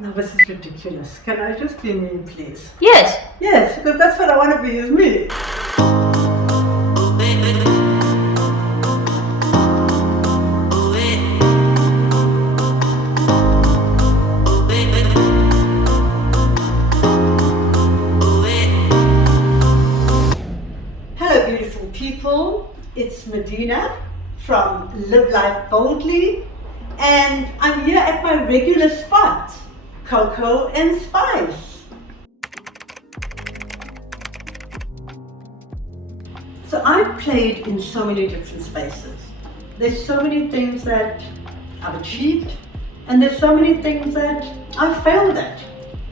No, this is ridiculous. Can I just be me, please? Yes. Yes, because that's what I want to be, is me. Hello, beautiful people. It's Medina from Live Life Boldly, and I'm here at my regular spot, Cocoa and Spice. So I've played in so many different spaces. There's so many things that I've achieved, and there's so many things that I've failed at.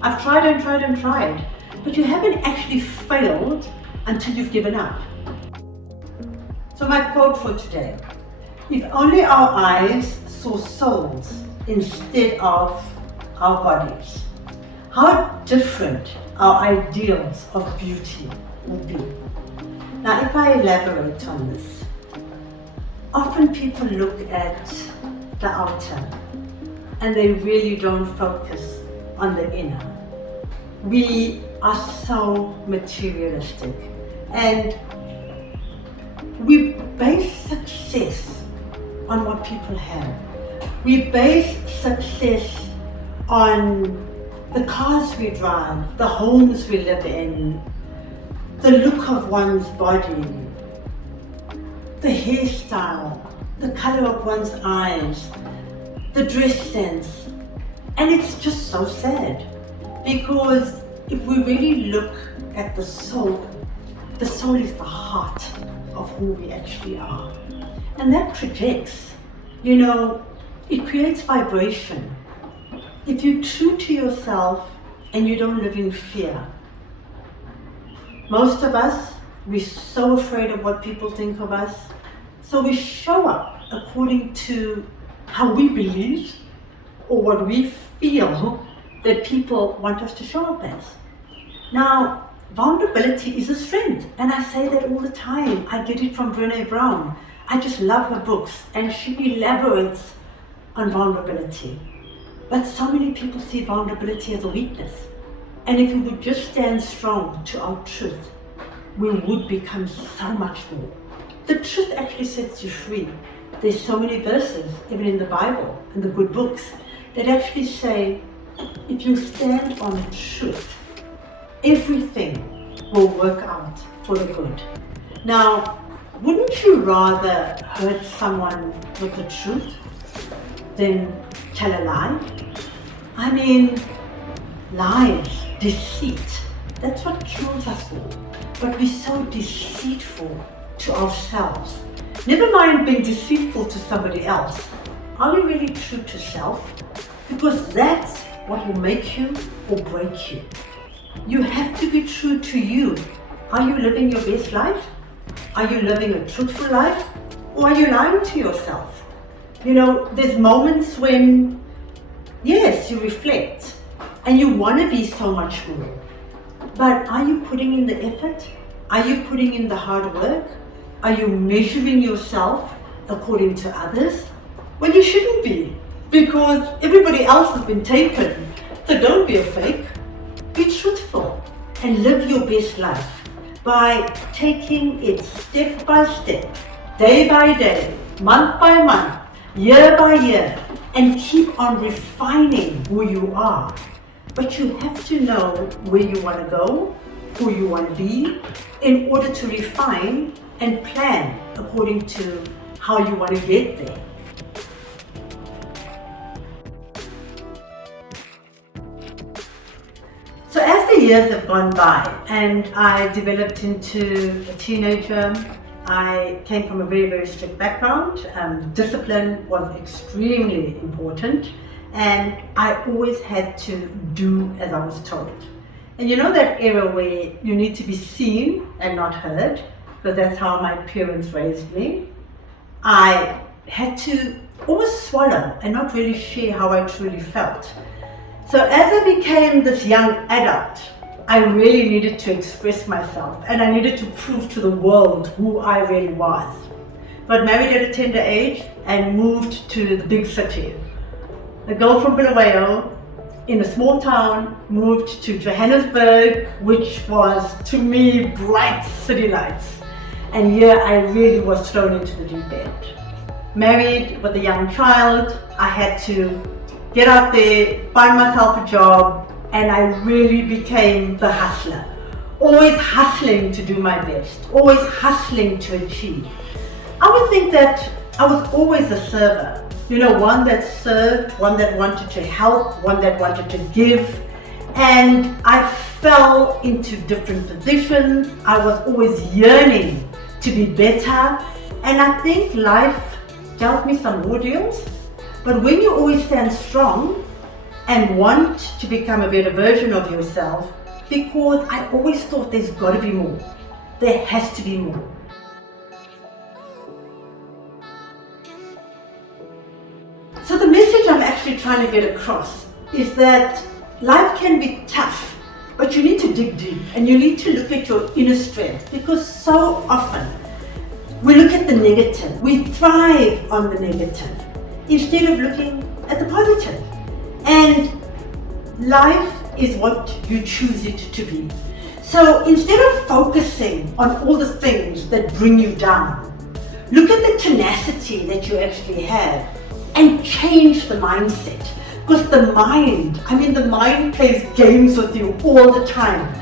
I've tried and tried and tried, but you haven't actually failed until you've given up. So my quote for today: if only our eyes saw souls instead of our bodies, how different our ideals of beauty would be. Now, if I elaborate on this, often people look at the outer and they really don't focus on the inner. We are so materialistic, and we base success on what people have. We base success on the cars we drive, the homes we live in, the look of one's body, the hairstyle, the color of one's eyes, the dress sense. And it's just so sad, because if we really look at the soul is the heart of who we actually are. And that projects, it creates vibration. If you're true to yourself and you don't live in fear. Most of us, we're so afraid of what people think of us, so we show up according to how we believe or what we feel that people want us to show up as. Now, vulnerability is a strength, and I say that all the time. I get it from Brené Brown. I just love her books, and she elaborates on vulnerability. But so many people see vulnerability as a weakness. And if we would just stand strong to our truth, we would become so much more. The truth actually sets you free. There's so many verses, even in the Bible and the good books, that actually say, if you stand on truth, everything will work out for the good. Now, wouldn't you rather hurt someone with the truth than tell a lie? I mean, lies, deceit, that's what kills us all. But we're so deceitful to ourselves. Never mind being deceitful to somebody else. Are we really true to self? Because that's what will make you or break you. You have to be true to you. Are you living your best life? Are you living a truthful life? Or are you lying to yourself? There's moments when, yes, you reflect and you want to be so much more. But are you putting in the effort? Are you putting in the hard work? Are you measuring yourself according to others? Well, you shouldn't be, because everybody else has been taken. So don't be a fake. Be truthful and live your best life by taking it step by step, day by day, month by month, year by year, and keep on refining who you are. But you have to know where you want to go, who you want to be, in order to refine and plan according to how you want to get there. So as the years have gone by and I developed into a teenager, I came from a very, very strict background. Discipline was extremely important, and I always had to do as I was told. And that era where you need to be seen and not heard, because that's how my parents raised me. I had to almost swallow and not really share how I truly felt. So as I became this young adult, I really needed to express myself, and I needed to prove to the world who I really was. Got married at a tender age and moved to the big city. A girl from Bulawayo in a small town, moved to Johannesburg, which was to me bright city lights. And here I really was thrown into the deep end. Married with a young child, I had to get out there, find myself a job, and I really became the hustler. Always hustling to do my best, always hustling to achieve. I would think that I was always a server. You know, one that served, one that wanted to help, one that wanted to give. And I fell into different positions. I was always yearning to be better. And I think life dealt me some more deals. But when you always stand strong and want to become a better version of yourself, because I always thought there's got to be more. There has to be more. So the message I'm actually trying to get across is that life can be tough, but you need to dig deep and you need to look at your inner strength, because so often we look at the negative, we thrive on the negative instead of looking at the positive. And life is what you choose it to be. So instead of focusing on all the things that bring you down, look at the tenacity that you actually have and change the mindset. Because the mind plays games with you all the time.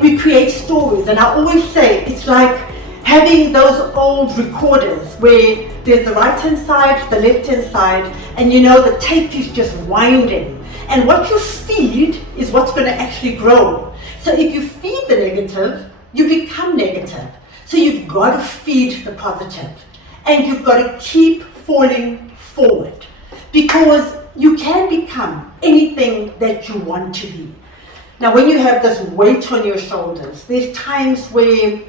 We create stories, and I always say it's like having those old recorders where there's the right hand side, the left hand side, and you know the tape is just winding. And what you feed is what's going to actually grow. So if you feed the negative, you become negative. So you've got to feed the positive. And you've got to keep falling forward, because you can become anything that you want to be. Now, when you have this weight on your shoulders, there's times where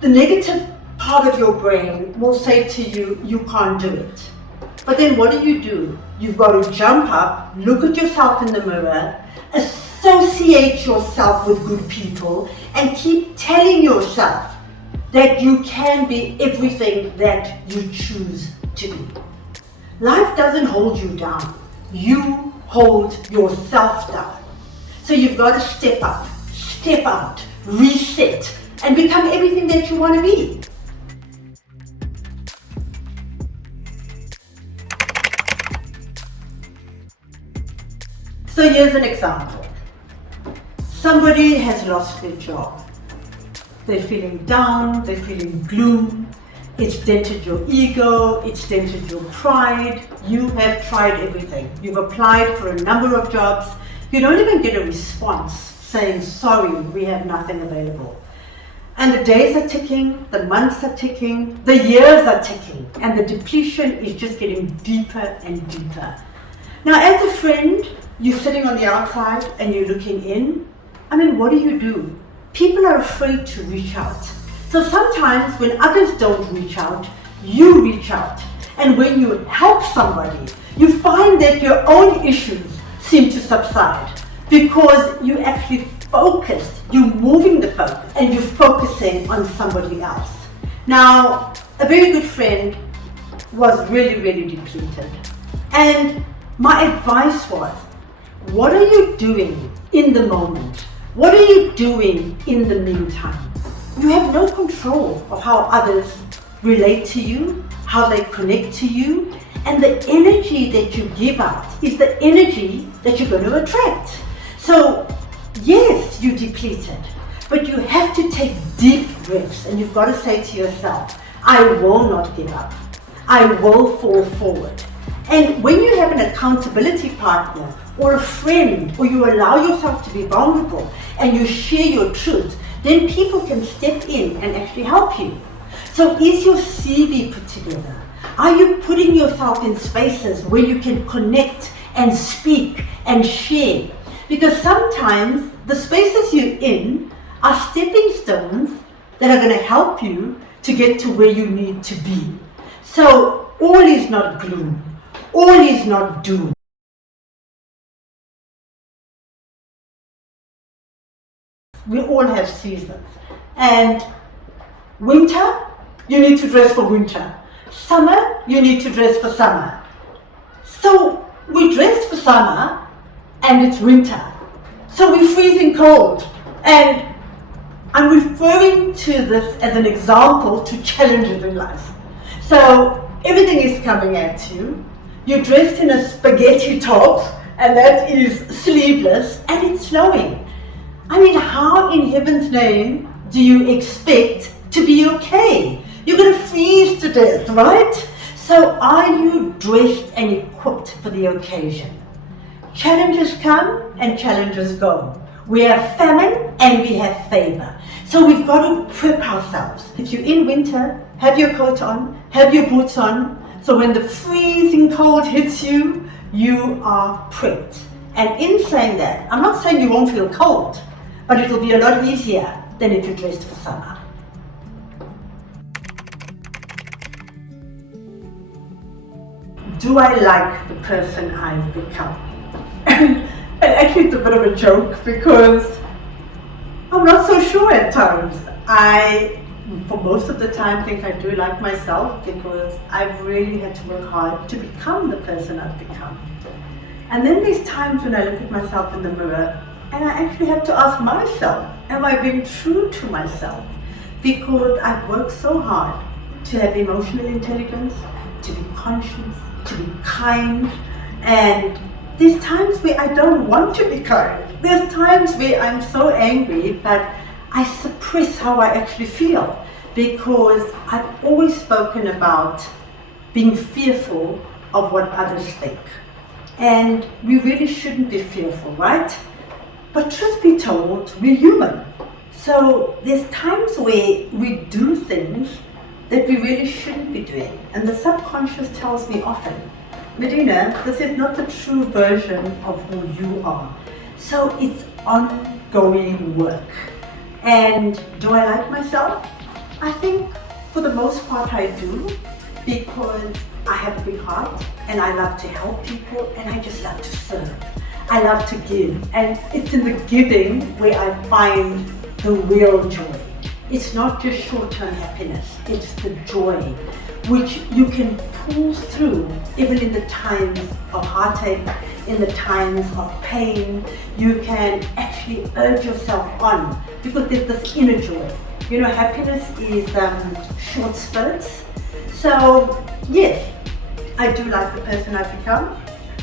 the negative part of your brain will say to you, you can't do it. But then what do? You've got to jump up, look at yourself in the mirror, associate yourself with good people, and keep telling yourself that you can be everything that you choose to be. Life doesn't hold you down. You hold yourself down. So you've got to step up, step out, reset, and become everything that you want to be. So here's an example. Somebody has lost their job. They're feeling down, they're feeling gloom. It's dented your ego, it's dented your pride. You have tried everything. You've applied for a number of jobs. You don't even get a response saying, sorry, we have nothing available. And the days are ticking, the months are ticking, the years are ticking, and the depletion is just getting deeper and deeper. Now, as a friend, you're sitting on the outside and you're looking in. What do? People are afraid to reach out. So sometimes when others don't reach out, you reach out. And when you help somebody, you find that your own issues seem to subside, because you actually focused, you're moving the focus and you're focusing on somebody else. Now, a very good friend was really, really depleted. And my advice was, what are you doing in the moment? What are you doing in the meantime? You have no control of how others relate to you, how they connect to you, and the energy that you give out is the energy that you're going to attract. So, yes, you're depleted, but you have to take deep breaths, and you've got to say to yourself, I will not give up. I will fall forward. And when you have an accountability partner or a friend, or you allow yourself to be vulnerable and you share your truth, then people can step in and actually help you. So is your CV put together? Are you putting yourself in spaces where you can connect and speak and share? Because sometimes the spaces you're in are stepping stones that are going to help you to get to where you need to be. So all is not gloom. All is not doom. We all have seasons. And winter, you need to dress for winter. Summer, you need to dress for summer. So we dress for summer, and it's winter. So we're freezing cold. And I'm referring to this as an example to challenges in life. So everything is coming at you. You're dressed in a spaghetti top, and that is sleeveless, and it's snowing. I mean, how in heaven's name do you expect to be okay? You're going to freeze to death, right? So are you dressed and equipped for the occasion? Challenges come and challenges go. We have famine and we have favor. So we've got to prep ourselves. If you're in winter, have your coat on, have your boots on, so when the freezing cold hits you, you are prepped. And in saying that, I'm not saying you won't feel cold, but it'll be a lot easier than if you're dressed for summer. Do I like the person I've become? And actually it's a bit of a joke because I'm not so sure at times. I, for most of the time, think I do like myself because I've really had to work hard to become the person I've become. And then there's times when I look at myself in the mirror and I actually have to ask myself, am I being true to myself? Because I've worked so hard to have emotional intelligence, to be conscious, to be kind, and there's times where I don't want to be kind. There's times where I'm so angry, but I suppress how I actually feel because I've always spoken about being fearful of what others think. And we really shouldn't be fearful, right? But truth be told, we're human. So there's times where we do things that we really shouldn't be doing. And the subconscious tells me often, Medina, this is not the true version of who you are. So it's ongoing work. And do I like myself? I think for the most part I do, because I have a big heart and I love to help people and I just love to serve. I love to give, and it's in the giving where I find the real joy. It's not just short-term happiness, it's the joy which you can pull through even in the times of heartache, in the times of pain. You can actually urge yourself on because there's this inner joy. You know, happiness is short spurts. So yes, I do like the person I've become,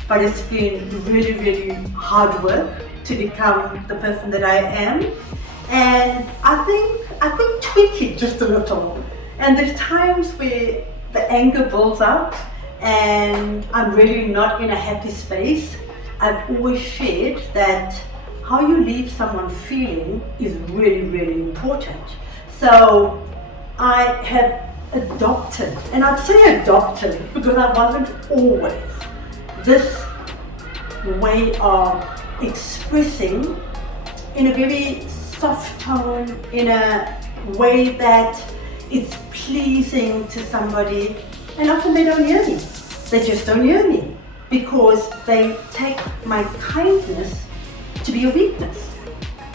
but it's been really, really hard work to become the person that I am. And I think tweak it just a little. And there's times where the anger builds up and I'm really not in a happy space. I've always shared that how you leave someone feeling is really, really important. So I have adopted, and I'd say adopted because I wasn't always, this way of expressing in a very soft tone, in a way that it's pleasing to somebody, and often they don't hear me. They just don't hear me because they take my kindness to be a weakness.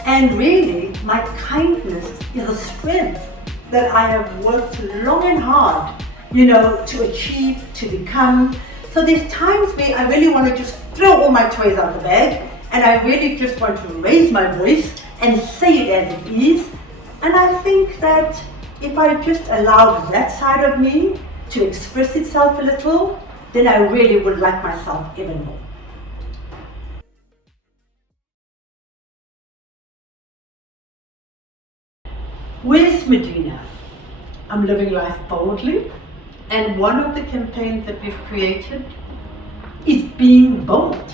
And really, my kindness is a strength that I have worked long and hard, to achieve, to become. So there's times where I really want to just throw all my toys out the bag, and I really just want to raise my voice and say it as it is. And I think that if I just allowed that side of me to express itself a little, then I really would like myself even more. Where's Medina? I'm living life boldly, and one of the campaigns that we've created is being bold,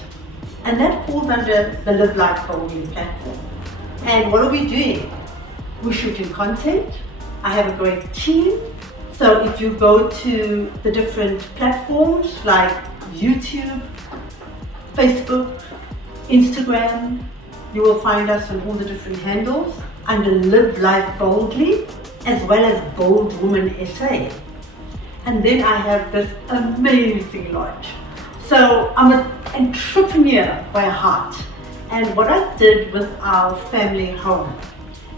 and that falls under the Live Life Boldly platform. And what are we doing? We're shooting content. I have a great team. So if you go to the different platforms like YouTube, Facebook, Instagram, you will find us on all the different handles under Live Life Boldly, as well as Bold Woman SA. And then I have this amazing lodge. So I'm an entrepreneur by heart. And what I did with our family home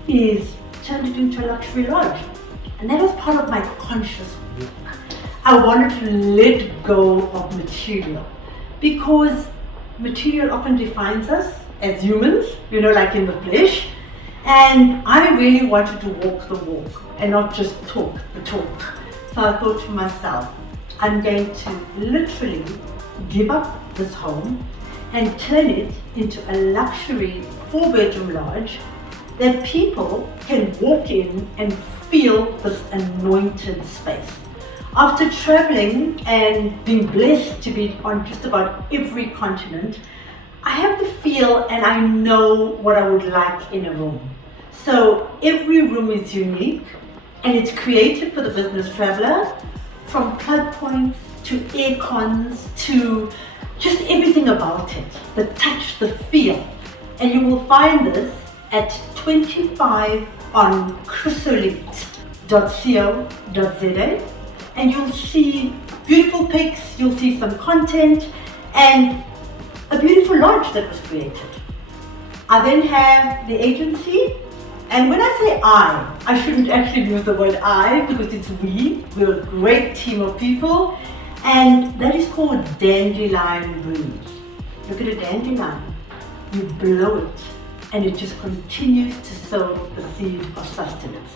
is turned it into a luxury lodge. And that was part of my conscious work. I wanted to let go of material because material often defines us as humans, like in the flesh. And I really wanted to walk the walk and not just talk the talk. So I thought to myself, I'm going to literally give up this home and turn it into a luxury 4-bedroom lodge that people can walk in and feel this anointed space. After traveling and being blessed to be on just about every continent, I have the feel and I know what I would like in a room. So every room is unique and it's created for the business traveler, from plug points to air cons to just everything about it, the touch, the feel. And you will find this at 25 on chrysolite.co.za, and you'll see beautiful pics, you'll see some content and a beautiful lodge that was created. I then have the agency, and when I say I shouldn't actually use the word I because it's we. We're a great team of people, and that is called Dandelion Breeze. Look at a dandelion. You blow it and it just continues to sow the seed of sustenance.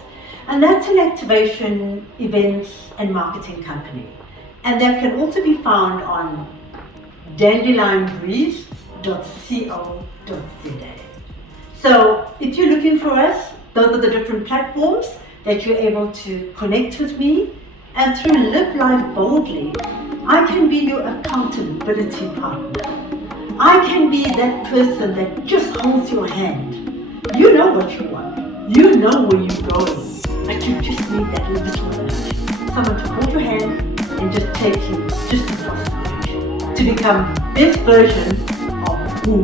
And that's an activation, events and marketing company. And that can also be found on dandelionbreeze.co.za. So if you're looking for us, those are the different platforms that you're able to connect with me. And through Live Life Boldly, I can be your accountability partner. I can be that person that just holds your hand. You know what you want. You know where you're going. But you just need that little nudge. Someone to hold your hand and just take you just across the bridge to become the best version of who